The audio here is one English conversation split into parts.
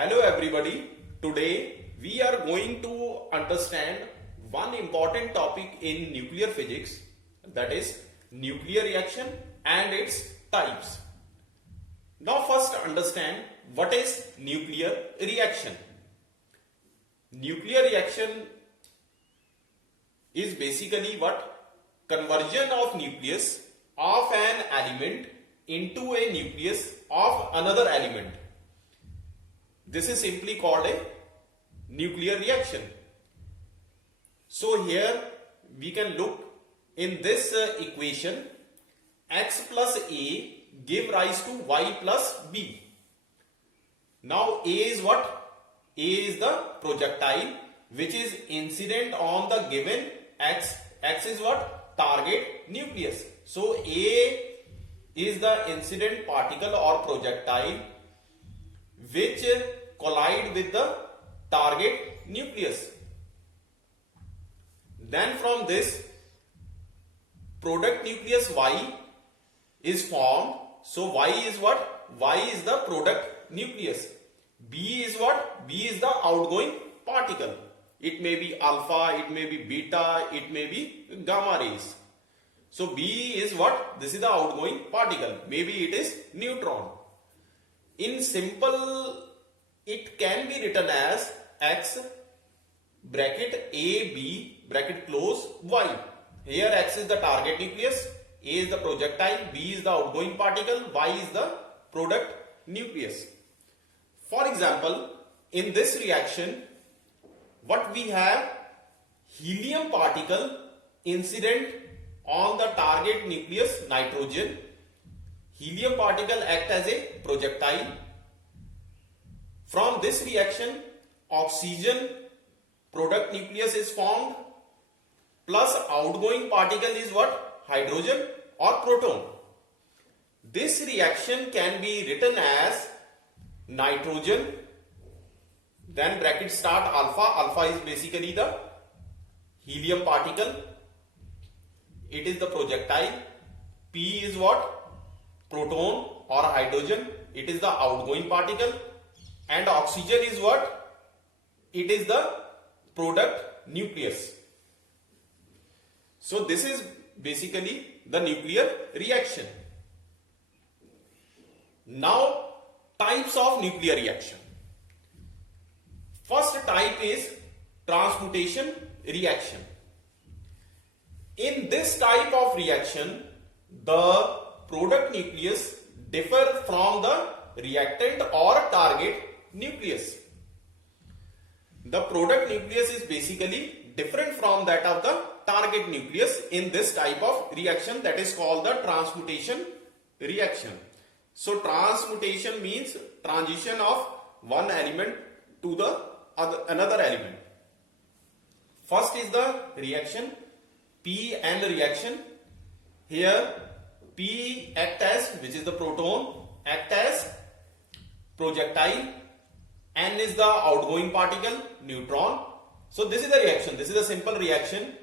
Hello everybody. Today we are going to understand one important topic in nuclear physics, that is nuclear reaction and its types. Now first understand what is nuclear reaction. Nuclear reaction is basically what? Conversion of nucleus of an element into a nucleus of another element. This is simply called a nuclear reaction. So here we can look in this equation, x plus a give rise to y plus b. Now a is what? A is the projectile which is incident on the given x. X is what? Target nucleus. So a is the incident particle or projectile which collide with the target nucleus. Then from this product nucleus y is formed. So y is what? Y is the product nucleus. B is what? B is the outgoing particle. It may be alpha, it may be beta, it may be gamma rays. So B is what? This is the outgoing particle. Maybe it is neutron. In simple, it can be written as x bracket a b bracket close y. Here x is the target nucleus, a is the projectile, b is the outgoing particle, y is the product nucleus. For example, in this reaction, what we have? Helium particle incident on the target nucleus nitrogen. Helium particle act as a projectile. From this reaction, oxygen product nucleus is formed, plus outgoing particle is what? Hydrogen or proton. This reaction can be written as nitrogen, then bracket start alpha. Alpha is basically the helium particle. It is the projectile. P is what? Proton or hydrogen. It is the outgoing particle. And oxygen is what? It is the product nucleus. So this is basically the nuclear reaction. Now types of nuclear reaction. First type is transmutation reaction. In this type of reaction, the product nucleus differ from the reactant or target nucleus. The product nucleus is basically different from that of the target nucleus in this type of reaction, that is called the transmutation reaction. So transmutation means transition of one element to the another element. First is the reaction P-N reaction. Here P act as, which is the proton, act as projectile. N is the outgoing particle, neutron. So this is the reaction. This is a simple reaction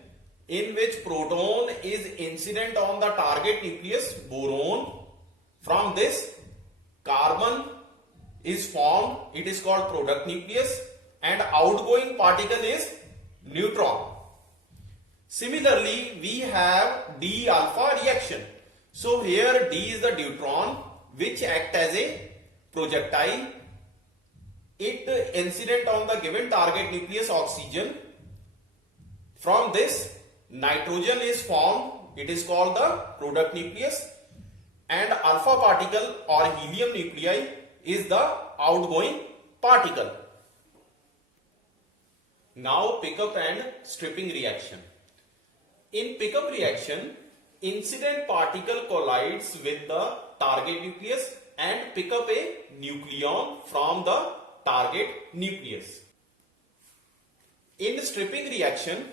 in which proton is incident on the target nucleus, boron. From this, carbon is formed. It is called product nucleus, and outgoing particle is neutron. Similarly, we have D alpha reaction. So here D is the deuteron which act as a projectile. It incident on the given target nucleus, oxygen. From this, nitrogen is formed. It is called the product nucleus, and alpha particle or helium nuclei is the outgoing particle. Now pickup and stripping reaction. In pickup reaction, incident particle collides with the target nucleus and pick up a nucleon from the target nucleus. In stripping reaction,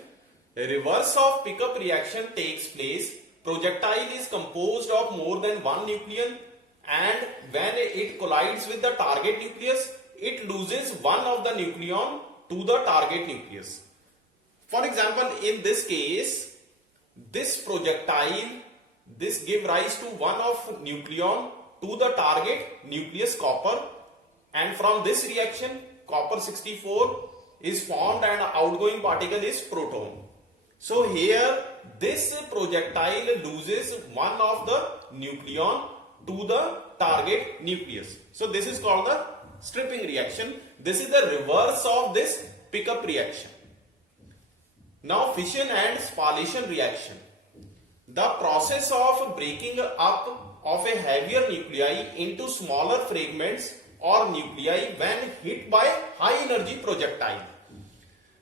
reverse of pickup reaction takes place. Projectile is composed of more than one nucleon, and when it collides with the target nucleus, it loses one of the nucleon to the target nucleus. For example, in this case, this projectile, this give rise to one of nucleon to the target nucleus copper, and from this reaction copper 64 is formed and outgoing particle is proton. So here this projectile loses one of the nucleon to the target nucleus. So this is called the stripping reaction. This is the reverse of this pickup reaction. Now fission and spallation reaction. The process of breaking up of a heavier nuclei into smaller fragments or nuclei when hit by high energy projectile.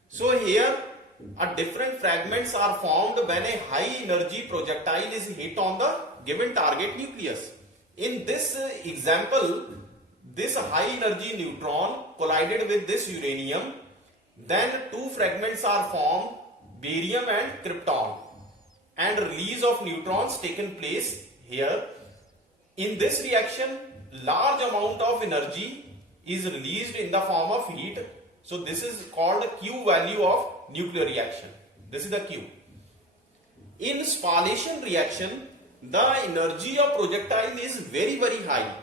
So here different fragments are formed when a high energy projectile is hit on the given target nucleus. In this example, this high energy neutron collided with this uranium, then two fragments are formed, barium and krypton, and release of neutrons taken place here. In this reaction, large amount of energy is released in the form of heat. So this is called Q value of nuclear reaction. This is the Q. In spallation reaction, the energy of projectile is very high,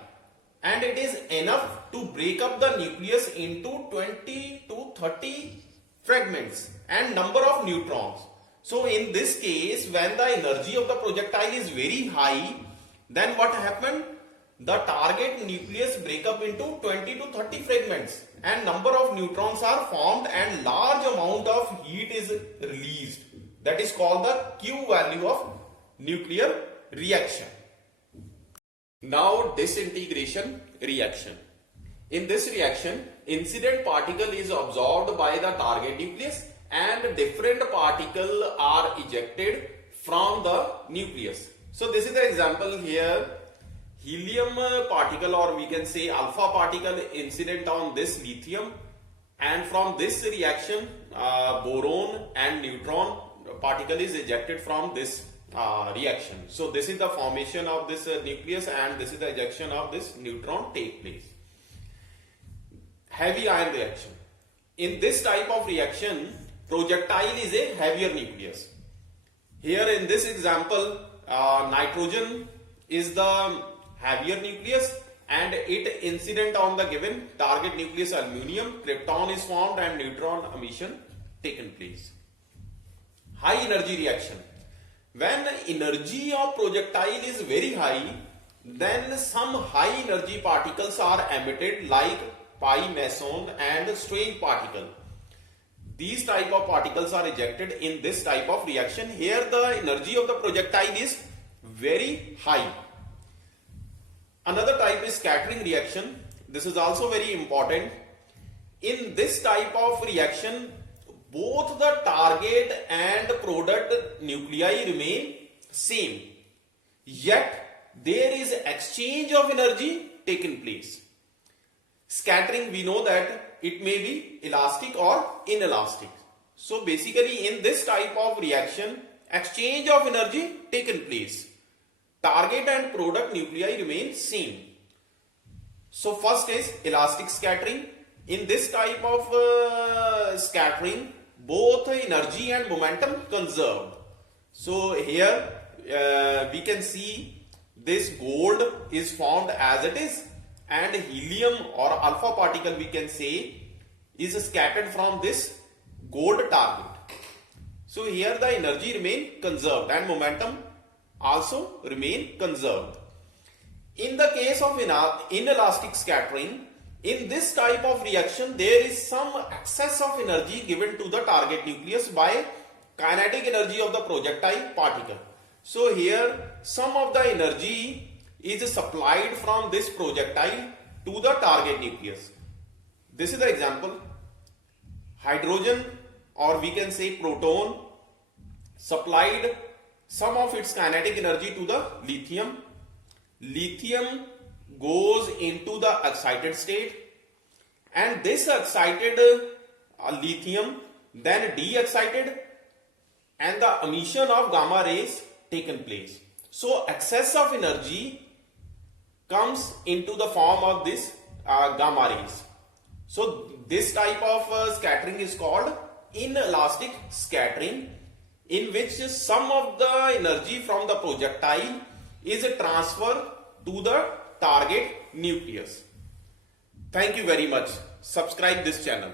and it is enough to break up the nucleus into 20 to 30 fragments and number of neutrons. So in this case, when the energy of the projectile is very high, then what happened? The target nucleus break up into 20 to 30 fragments and number of neutrons are formed and large amount of heat is released. That is called the Q value of nuclear reaction. Now disintegration reaction. In this reaction, incident particle is absorbed by the target nucleus and different particles are ejected from the nucleus. So this is the example here. Helium particle, or we can say alpha particle, incident on this lithium, and from this reaction boron and neutron particle is ejected from this reaction. So this is the formation of this nucleus and this is the ejection of this neutron take place. Heavy ion reaction. In this type of reaction, projectile is a heavier nucleus. Here in this example, nitrogen is the heavier nucleus and it incident on the given target nucleus aluminum, krypton is formed and neutron emission taken place. High energy reaction. When energy of projectile is very high, then some high energy particles are emitted like pi meson and strange particle. These type of particles are ejected in this type of reaction. Here the energy of the projectile is very high. Another type is scattering reaction. This is also very important. In this type of reaction, both the target and product nuclei remain same, yet there is exchange of energy taken place. Scattering, we know that it may be elastic or inelastic. So basically in this type of reaction, exchange of energy taken place. Target and product nuclei remain same. So first is elastic scattering. In this type of scattering, both energy and momentum conserved. So here we can see this gold is formed as it is, and helium or alpha particle we can say is scattered from this gold target. So here the energy remain conserved and momentum also remain conserved. In the case of inelastic scattering, in this type of reaction there is some excess of energy given to the target nucleus by kinetic energy of the projectile particle. So here some of the energy is supplied from this projectile to the target nucleus. This is the example. Hydrogen, or we can say proton, supplied some of its kinetic energy to the lithium. Lithium goes into the excited state, and this excited lithium then de-excited and the emission of gamma rays taken place. So excess of energy comes into the form of this gamma rays. So this type of scattering is called inelastic scattering, in which some of the energy from the projectile is transferred to the target nucleus. Thank you very much. Subscribe this channel.